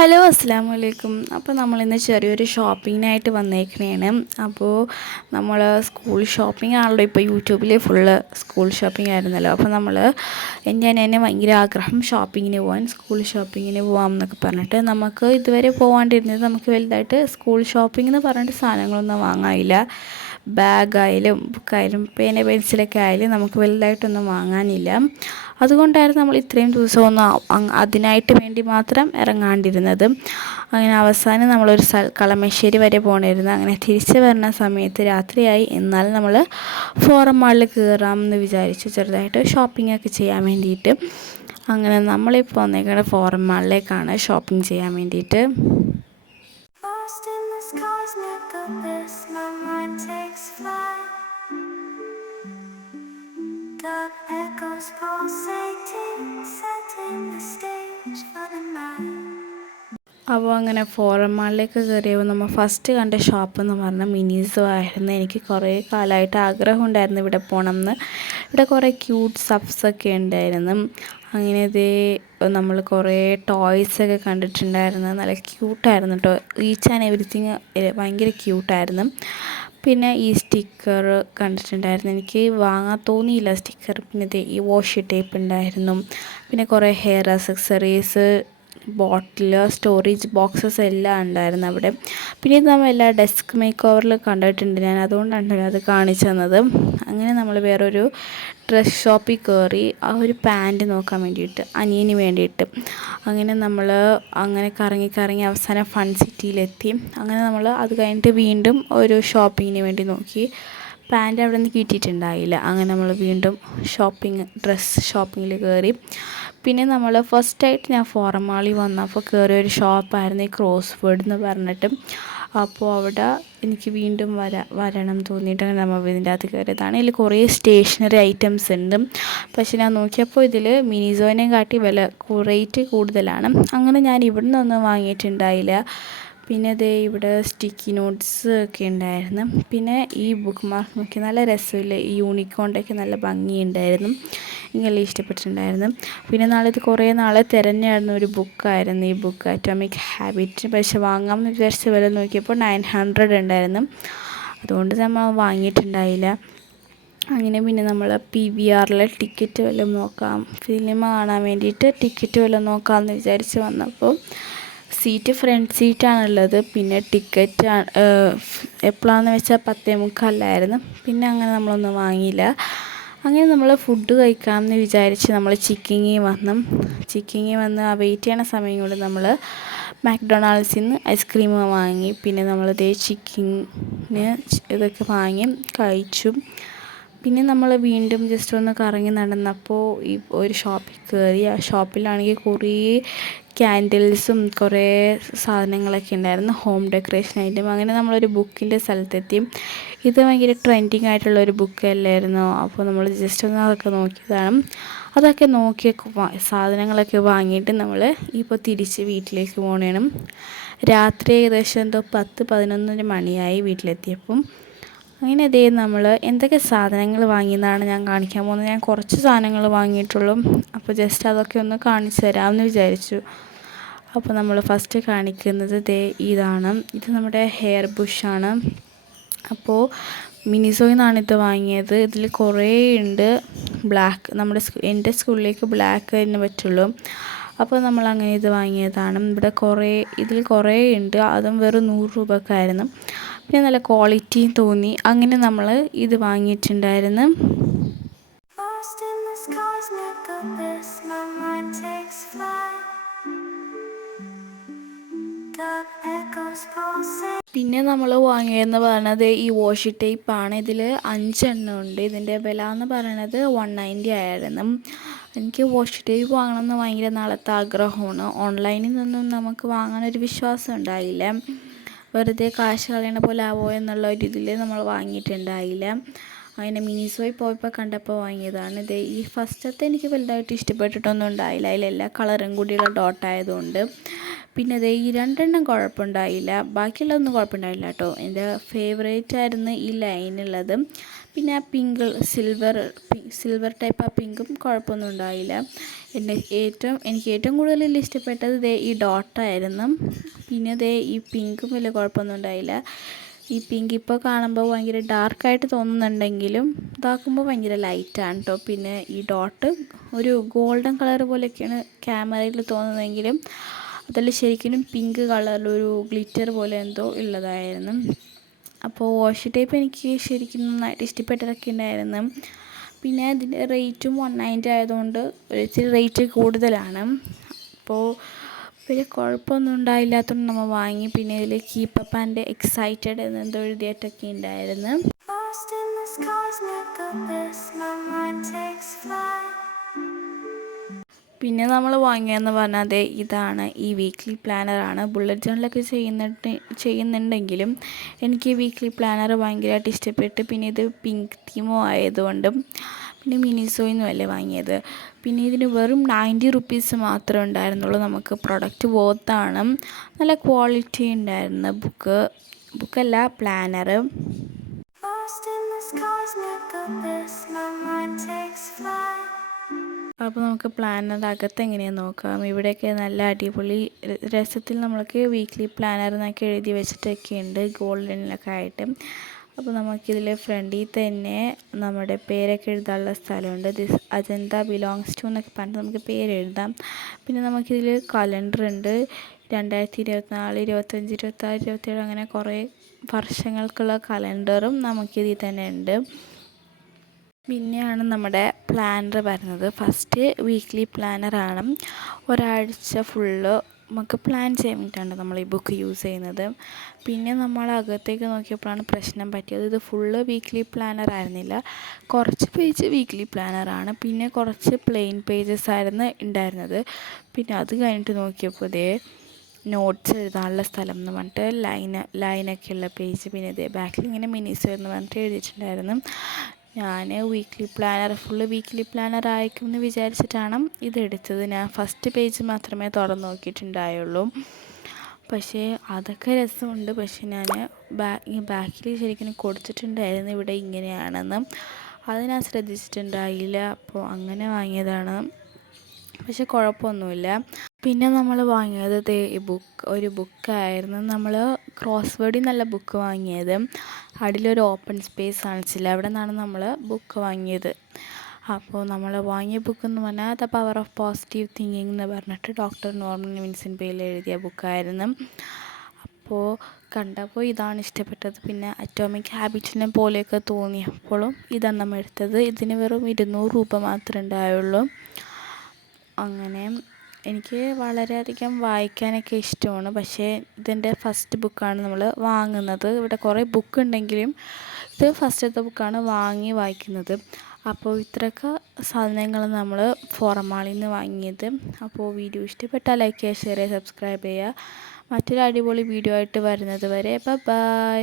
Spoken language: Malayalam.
ഹലോ അസ്സലാമു അലൈക്കും. അപ്പോൾ നമ്മളിന്ന് ചെറിയൊരു ഷോപ്പിങ്ങിനായിട്ട് വന്നേക്കണേണ്. അപ്പോൾ നമ്മൾ സ്കൂൾ ഷോപ്പിംഗ് ആണല്ലോ, ഇപ്പോൾ യൂട്യൂബിൽ ഫുള്ള് സ്കൂൾ ഷോപ്പിംഗ് ആയിരുന്നല്ലോ. അപ്പോൾ ഞാൻ എന്നെ ഭയങ്കര ആഗ്രഹം ഷോപ്പിങ്ങിന് പോകാൻ, സ്കൂൾ ഷോപ്പിങ്ങിന് പോകാം എന്നൊക്കെ പറഞ്ഞിട്ട്. നമുക്ക് ഇതുവരെ പോകാണ്ടിരുന്നത് നമുക്ക് വലുതായിട്ട് സ്കൂൾ ഷോപ്പിംഗ് എന്ന് പറഞ്ഞിട്ട് സാധനങ്ങളൊന്നും വാങ്ങാനില്ല. ബാഗായാലും ബുക്കായാലും പേന പെൻസിലൊക്കെ ആയാലും നമുക്ക് വലുതായിട്ടൊന്നും വാങ്ങാനില്ല. അതുകൊണ്ടായിരുന്നു നമ്മൾ ഇത്രയും ദിവസമൊന്നും അതിനായിട്ട് വേണ്ടി മാത്രം ഇറങ്ങാണ്ടിരുന്നത്. അങ്ങനെ അവസാനം നമ്മളൊരു കളമശ്ശേരി വരെ പോകണമായിരുന്നു. അങ്ങനെ തിരിച്ച് വരുന്ന സമയത്ത് രാത്രിയായി. എന്നാലും നമ്മൾ ഫോറം മാളിൽ കയറാമെന്ന് വിചാരിച്ചു, ചെറുതായിട്ട് ഷോപ്പിംഗ് ഒക്കെ ചെയ്യാൻ വേണ്ടിയിട്ട്. അങ്ങനെ നമ്മളിപ്പോൾ വന്നേക്കുന്നത് ഫോറം മാളിലേക്കാണ് ഷോപ്പിംഗ് ചെയ്യാൻ വേണ്ടിയിട്ട്. Dark echoes pulsating, setting the stage for the night. അപ്പോൾ അങ്ങനെ ഫോറം മാളിലേക്ക് കയറിയപ്പോൾ നമ്മൾ ഫസ്റ്റ് കണ്ട ഷോപ്പ് എന്ന് പറഞ്ഞാൽ മിനിസോ ആയിരുന്നു. എനിക്ക് കുറേ കാലമായിട്ട് ആഗ്രഹം ഉണ്ടായിരുന്നു ഇവിടെ പോകണമെന്ന്. ഇവിടെ കുറേ ക്യൂട്ട് സബ്സൊക്കെ ഉണ്ടായിരുന്നു. അങ്ങനെ നമ്മൾ കുറേ ടോയ്സൊക്കെ കണ്ടിട്ടുണ്ടായിരുന്നു. നല്ല ക്യൂട്ടായിരുന്നു കേട്ടോ. ഈച്ച് ആൻഡ് എവരിത്തിങ് ഭയങ്കര ക്യൂട്ടായിരുന്നു. പിന്നെ ഈ സ്റ്റിക്കർ കണ്ടിട്ടുണ്ടായിരുന്നു. എനിക്ക് വാങ്ങാൻ തോന്നിയില്ല സ്റ്റിക്കർ. പിന്നെ ഈ വാഷി ടേപ്പ് ഉണ്ടായിരുന്നു. പിന്നെ കുറേ ഹെയർ അക്സസറീസ്, ബോട്ടിൽ, സ്റ്റോറേജ് ബോക്സസ് എല്ലാം ഉണ്ടായിരുന്നു അവിടെ. പിന്നെ ഇത് നമ്മൾ എല്ലാ ഡെസ്ക് മേക്ക് ഓവറിൽ കണ്ടിട്ടുണ്ട് ഞാൻ, അതുകൊണ്ടാണ് അത് കാണിച്ചു തന്നത്. അങ്ങനെ നമ്മൾ വേറൊരു ഡ്രസ് ഷോപ്പിൽ കയറി ആ ഒരു പാൻറ്റ് നോക്കാൻ വേണ്ടിയിട്ട്, അനിയന് വേണ്ടിയിട്ട്. അങ്ങനെ നമ്മൾ കറങ്ങി അവസാനം ഫൺ സിറ്റിയിലെത്തി. അങ്ങനെ നമ്മൾ അത് കഴിഞ്ഞിട്ട് വീണ്ടും ഒരു ഷോപ്പിങ്ങിന് വേണ്ടി നോക്കി. പാൻറ്റ് അവിടെ നിന്ന് കിട്ടിയിട്ടുണ്ടായില്ല. അങ്ങനെ നമ്മൾ വീണ്ടും ഡ്രസ്സ് ഷോപ്പിങ്ങിൽ കയറി. പിന്നെ നമ്മൾ ഫസ്റ്റായിട്ട് ഞാൻ ഫോറം മാളിൽ വന്നപ്പോൾ കയറിയ ഒരു ഷോപ്പായിരുന്നു ഈ ക്രോസ് വേർഡ് എന്ന് പറഞ്ഞിട്ട്. അപ്പോൾ അവിടെ എനിക്ക് വീണ്ടും വരണം തോന്നിയിട്ട് നമ്മൾ ഇതിൻ്റെ അകത്ത് കയറിയതാണ്. ഇതിൽ കുറേ സ്റ്റേഷനറി ഐറ്റംസ് ഉണ്ട്. പക്ഷെ ഞാൻ നോക്കിയപ്പോൾ ഇതിൽ മിനിസോനെയും കാട്ടി റേറ്റ് കൂടുതലാണ്. അങ്ങനെ ഞാൻ ഇവിടെ നിന്നൊന്നും വാങ്ങിയിട്ടുണ്ടായില്ല. പിന്നെ ഇവിടെ സ്റ്റിക്കി നോട്ട്സ് ഒക്കെ ഉണ്ടായിരുന്നു. പിന്നെ ഈ ബുക്ക് മാർക്ക് നോക്കി നല്ല രസമില്ല, ഈ യൂണിക്കോണ്ടൊക്കെ നല്ല ഭംഗിയുണ്ടായിരുന്നു. എനിക്കെല്ലാം ഇഷ്ടപ്പെട്ടിട്ടുണ്ടായിരുന്നു. പിന്നെ ഇത് കുറേ നാളെ തിരഞ്ഞായിരുന്ന ഒരു ബുക്കായിരുന്നു ഈ ബുക്ക്, അറ്റോമിക് ഹാബിറ്റ്. പക്ഷെ വാങ്ങാമെന്ന് വിചാരിച്ച വില നോക്കിയപ്പോൾ 900 ഉണ്ടായിരുന്നു. അതുകൊണ്ട് നമ്മൾ വാങ്ങിയിട്ടുണ്ടായില്ല. അങ്ങനെ പിന്നെ നമ്മൾ PVRലെ ടിക്കറ്റ് വല്ലതും നോക്കാം, ഫിലിം കാണാൻ വേണ്ടിയിട്ട് ടിക്കറ്റ് വല്ലതും നോക്കാമെന്ന് വിചാരിച്ച് വന്നപ്പോൾ സീറ്റ് ഫ്രണ്ട് സീറ്റാണുള്ളത്. പിന്നെ ടിക്കറ്റ് എപ്പോഴാണെന്ന് വെച്ചാൽ 10:45. പിന്നെ അങ്ങനെ നമ്മളൊന്നും വാങ്ങിയില്ല. അങ്ങനെ നമ്മൾ ഫുഡ് കഴിക്കാമെന്ന് വിചാരിച്ച് നമ്മൾ ചിക്കിങ്ങിൽ വന്ന് ആ വെയിറ്റ് ചെയ്യണ സമയം കൊണ്ട് നമ്മൾ മാക്ഡൊണാൾഡ്സിൽ നിന്ന് ഐസ്ക്രീം വാങ്ങി. പിന്നെ ചിക്കിന് ഇതൊക്കെ വാങ്ങി കഴിച്ചു. പിന്നെ നമ്മൾ വീണ്ടും ജസ്റ്റ് ഒന്ന് കറങ്ങി നടന്നപ്പോൾ ഈ ഒരു ഷോപ്പിൽ കയറി. ആ ഷോപ്പിലാണെങ്കിൽ കുറേ ക്യാൻഡിൽസും കുറേ സാധനങ്ങളൊക്കെ ഉണ്ടായിരുന്നു, ഹോം ഡെക്കറേഷൻ ഐറ്റം. അങ്ങനെ നമ്മളൊരു ബുക്കിൻ്റെ സ്ഥലത്തെത്തി. ഇത് ഭയങ്കര ട്രെൻഡിങ് ആയിട്ടുള്ളൊരു ബുക്കല്ലായിരുന്നു. അപ്പോൾ നമ്മൾ ജസ്റ്റ് ഒന്ന് അതൊക്കെ നോക്കിയതാണ്. അതൊക്കെ നോക്കിയ സാധനങ്ങളൊക്കെ വാങ്ങിയിട്ട് നമ്മൾ ഇപ്പോൾ തിരിച്ച് വീട്ടിലേക്ക് പോകണം. രാത്രി ഏകദേശം 10-11 മണിയായി വീട്ടിലെത്തിയപ്പം. അങ്ങനെ നമ്മൾ എന്തൊക്കെ സാധനങ്ങൾ വാങ്ങിയെന്നാണ് ഞാൻ കാണിക്കാൻ പോകുന്നത്. ഞാൻ കുറച്ച് സാധനങ്ങൾ വാങ്ങിയിട്ടുള്ളൂ. അപ്പോൾ ജസ്റ്റ് അതൊക്കെ ഒന്ന് കാണിച്ചു തരാമെന്ന് വിചാരിച്ചു. അപ്പോൾ നമ്മൾ ഫസ്റ്റ് കാണിക്കുന്നത് ഇതാണ്. ഇത് നമ്മുടെ ഹെയർ ബുഷാണ്. അപ്പോൾ മിനിസോയിൽ നിന്നാണ് ഇത് വാങ്ങിയത്. ഇതിൽ കുറേ ഉണ്ട്. എൻ്റെ സ്കൂളിലേക്ക് ബ്ലാക്ക് തന്നെ പറ്റുള്ളൂ. അപ്പോൾ നമ്മളങ്ങനെ ഇത് വാങ്ങിയതാണ്. ഇതിൽ കുറേ ഉണ്ട്. അതും വെറും 100 രൂപക്കായിരുന്നു. പിന്നെ നല്ല ക്വാളിറ്റിയും തോന്നി. അങ്ങനെ നമ്മൾ ഇത് വാങ്ങിയിട്ടുണ്ടായിരുന്നു. പിന്നെ നമ്മൾ വാങ്ങിയതെന്ന് പറയുന്നത് ഈ വാഷി ടേപ്പാണ്. ഇതിൽ 5 എണ്ണം ഉണ്ട്. ഇതിൻ്റെ വില എന്ന് പറയുന്നത് 190 ആയിരുന്നു. എനിക്ക് വാഷി ടേപ്പ് വാങ്ങണമെന്ന് ഭയങ്കര നാളത്തെ ആഗ്രഹമാണ്. ഓൺലൈനിൽ നിന്നും നമുക്ക് വാങ്ങാനൊരു വിശ്വാസം ഉണ്ടായില്ല. വെറുതെ കാശ് കളയണ പോലെ ആവോ എന്നുള്ള ഒരു ഇതിൽ നമ്മൾ വാങ്ങിയിട്ടുണ്ടായില്ല. അങ്ങനെ മിനിസോയിൽ പോയപ്പോൾ കണ്ടപ്പോൾ വാങ്ങിയതാണ്. ഇത് ഈ ഫസ്റ്റത്തെ എനിക്ക് വലുതായിട്ട് ഇഷ്ടപ്പെട്ടിട്ടൊന്നും ഉണ്ടായില്ല, അതിലെല്ലാ കളറും കൂടിയുള്ള ഡോട്ടായതുകൊണ്ട്. പിന്നെ അത് ഈ രണ്ടെണ്ണം കുഴപ്പമുണ്ടായില്ല, ബാക്കിയുള്ളതൊന്നും കുഴപ്പമുണ്ടായില്ല കേട്ടോ. എൻ്റെ ഫേവറേറ്റ് ആയിരുന്നു ഈ ലൈനുള്ളത്. പിന്നെ ആ പിങ്ക് സിൽവർ ടൈപ്പ് ആ പിങ്കും കുഴപ്പമൊന്നും ഉണ്ടായില്ല. എനിക്ക് ഏറ്റവും കൂടുതൽ ഇഷ്ടപ്പെട്ടത് ഈ ഡോട്ടായിരുന്നു. പിന്നെ ഈ പിങ്കും വലിയ കുഴപ്പമൊന്നും ഉണ്ടായില്ല. ഈ പിങ്ക് ഇപ്പോൾ കാണുമ്പോൾ ഭയങ്കര ഡാർക്കായിട്ട് തോന്നുന്നുണ്ടെങ്കിലും ഇതാക്കുമ്പോൾ ഭയങ്കര ലൈറ്റാണ് കേട്ടോ. പിന്നെ ഈ ഡോട്ട് ഒരു ഗോൾഡൻ കളർ പോലെയൊക്കെയാണ് ക്യാമറയിൽ തോന്നുന്നതെങ്കിലും അതിൽ ശരിക്കും പിങ്ക് കളറിലൊരു ഗ്ലിറ്റർ പോലെ എന്തോ ഉള്ളതായിരുന്നു. അപ്പോൾ വാഷി ടൈപ്പ് എനിക്ക് ശരിക്കും നന്നായിട്ട് ഇഷ്ടപ്പെട്ടതൊക്കെ ഉണ്ടായിരുന്നു. പിന്നെ ഇതിൻ്റെ റേറ്റും 190 ആയതുകൊണ്ട് ഇച്ചിരി റേറ്റ് കൂടുതലാണ്. അപ്പോൾ വലിയ കുഴപ്പമൊന്നും ഉണ്ടായില്ലാത്തതുകൊണ്ട് നമ്മൾ വാങ്ങി. പിന്നെ ഇതിൽ കീപ്പ് അപ്പ് ആൻഡ് എക്സൈറ്റഡ് എന്നെന്തോ എഴുതിയിട്ടൊക്കെ ഉണ്ടായിരുന്നു. പിന്നെ നമ്മൾ വാങ്ങിയെന്ന് പറഞ്ഞാൽ ഇതാണ്, ഈ വീക്ക്ലി പ്ലാനറാണ്. ബുള്ളറ്റ് ജേർണലൊക്കെ ചെയ്യുന്നുണ്ടെങ്കിലും എനിക്ക് വീക്ക്ലി പ്ലാനർ ഭയങ്കരമായിട്ട് ഇഷ്ടപ്പെട്ട്. പിന്നെ ഇത് പിങ്ക് തീമോ ആയതുകൊണ്ടും പിന്നെ മിനിസോയിൽ നിന്നുമല്ലേ വാങ്ങിയത്. പിന്നെ ഇതിന് വെറും 90 റുപ്പീസ് മാത്രമേ ഉണ്ടായിരുന്നുള്ളൂ. നമുക്ക് പ്രൊഡക്റ്റ് വർത്താണ്, നല്ല ക്വാളിറ്റി ഉണ്ടായിരുന്നു. ബുക്കല്ല പ്ലാനർ. അപ്പോൾ നമുക്ക് പ്ലാനറിൻ്റെ അകത്ത് എങ്ങനെയാണെന്ന് നോക്കാം. ഇവിടെയൊക്കെ നല്ല അടിപൊളി രസത്തിൽ നമ്മൾക്ക് വീക്ക്ലി പ്ലാനർ എന്നൊക്കെ എഴുതി വെച്ചിട്ടൊക്കെ ഉണ്ട്, ഗോൾഡനിലൊക്കെ ആയിട്ട്. അപ്പോൾ നമുക്കിതിൽ ഫ്രണ്ടിൽ തന്നെ നമ്മുടെ പേരൊക്കെ എഴുതാനുള്ള സ്ഥലമുണ്ട്. ദിസ് അജന്ത ബിലോങ്സ് ടു എന്നൊക്കെ പറഞ്ഞിട്ട് നമുക്ക് പേരെഴുതാം. പിന്നെ നമുക്കിതിൽ കലണ്ടർ ഉണ്ട്, 2024, 25, 26, 27 അങ്ങനെ കുറേ വർഷങ്ങൾക്കുള്ള കലണ്ടറും നമുക്കിതിൽ തന്നെ ഉണ്ട്. പിന്നെയാണ് നമ്മുടെ പ്ലാനർ വരുന്നത്. ഫസ്റ്റ് വീക്ക്ലി പ്ലാനറാണ്. ഒരാഴ്ച ഫുള്ള് നമുക്ക് പ്ലാൻ ചെയ്യാൻ വേണ്ടിയിട്ടാണ് നമ്മൾ ഈ ബുക്ക് യൂസ് ചെയ്യുന്നത്. പിന്നെ നമ്മൾ അകത്തേക്ക് നോക്കിയപ്പോഴാണ് പ്രശ്നം പറ്റിയത്. ഇത് ഫുള്ള് വീക്ക്ലി പ്ലാനർ ആയിരുന്നില്ല, കുറച്ച് പേജ് വീക്ക്ലി പ്ലാനറാണ്, പിന്നെ കുറച്ച് പ്ലെയിൻ പേജസ് ആയിരുന്നു ഉണ്ടായിരുന്നത്. പിന്നെ അത് കഴിഞ്ഞിട്ട് നോക്കിയപ്പോൾ നോട്ട്സ് എഴുതാനുള്ള സ്ഥലം എന്ന് പറഞ്ഞിട്ട് ലൈനൊക്കെയുള്ള പേജ്, പിന്നെ ബാക്കിൽ ഇങ്ങനെ മിനിസോ എന്ന് പറഞ്ഞിട്ട് എഴുതിയിട്ടുണ്ടായിരുന്നു. ഞാൻ ഫുള്ള് വീക്ക്ലി പ്ലാനർ ആയിരിക്കും എന്ന് വിചാരിച്ചിട്ടാണ് ഇതെടുത്തത്. ഞാൻ ഫസ്റ്റ് പേജ് മാത്രമേ തുറന്ന് നോക്കിയിട്ടുണ്ടായുള്ളൂ. പക്ഷേ അതൊക്കെ രസമുണ്ട്. പക്ഷേ ഞാൻ ബാക്കിൽ ശരിക്കും കൊടുത്തിട്ടുണ്ടായിരുന്നു ഇവിടെ ഇങ്ങനെയാണെന്ന്, അത് ഞാൻ ശ്രദ്ധിച്ചിട്ടുണ്ടായില്ല. അപ്പോൾ അങ്ങനെ വാങ്ങിയതാണ്. പക്ഷെ കുഴപ്പമൊന്നുമില്ല. പിന്നെ നമ്മൾ വാങ്ങിയത് ഒരു ബുക്കായിരുന്നു. നമ്മൾ ക്രോസ് വേർഡിൽ നിന്നല്ല ബുക്ക് വാങ്ങിയത്, അതിലൊരു ഓപ്പൺ സ്പേസ് കാണിച്ചില്ല, അവിടെ നിന്നാണ് നമ്മൾ ബുക്ക് വാങ്ങിയത്. അപ്പോൾ നമ്മൾ വാങ്ങിയ ബുക്ക് എന്ന് പറഞ്ഞാൽ the power of positive thinking എന്ന് പറഞ്ഞിട്ട് ഡോക്ടർ നോർമൻ വിൻസെൻ്റ് പേൽ എഴുതിയ ബുക്കായിരുന്നു. അപ്പോൾ കണ്ടപ്പോൾ ഇതാണ് ഇഷ്ടപ്പെട്ടത്. പിന്നെ അറ്റോമിക് ഹാബിറ്റിനെ പോലെയൊക്കെ തോന്നിയപ്പോഴും ഇതാണ് നമ്മൾ എടുത്തത്. ഇതിന് വെറും 200 രൂപ മാത്രമേ ഉണ്ടായുള്ളൂ. അങ്ങനെ എനിക്ക് വളരെയധികം വായിക്കാനൊക്കെ ഇഷ്ടമാണ്. പക്ഷേ ഇതെൻ്റെ ഫസ്റ്റ് ബുക്കാണ് നമ്മൾ വാങ്ങുന്നത്. ഇവിടെ കുറേ ബുക്ക് ഉണ്ടെങ്കിലും ഇത് ഫസ്റ്റത്തെ ബുക്കാണ് വായിക്കുന്നത്. അപ്പോൾ ഇത്രയൊക്കെ സാധനങ്ങൾ നമ്മൾ ഫോറമാളിൽ നിന്ന് വാങ്ങിയത്. അപ്പോൾ വീഡിയോ ഇഷ്ടപ്പെട്ടാൽ ലൈക്ക് ചെയ്യുക, ഷെയർ ചെയ്യുക, സബ്സ്ക്രൈബ് ചെയ്യുക. മറ്റൊരു അടിപൊളി വീഡിയോ ആയിട്ട് വരുന്നത് വരെ ബൈ.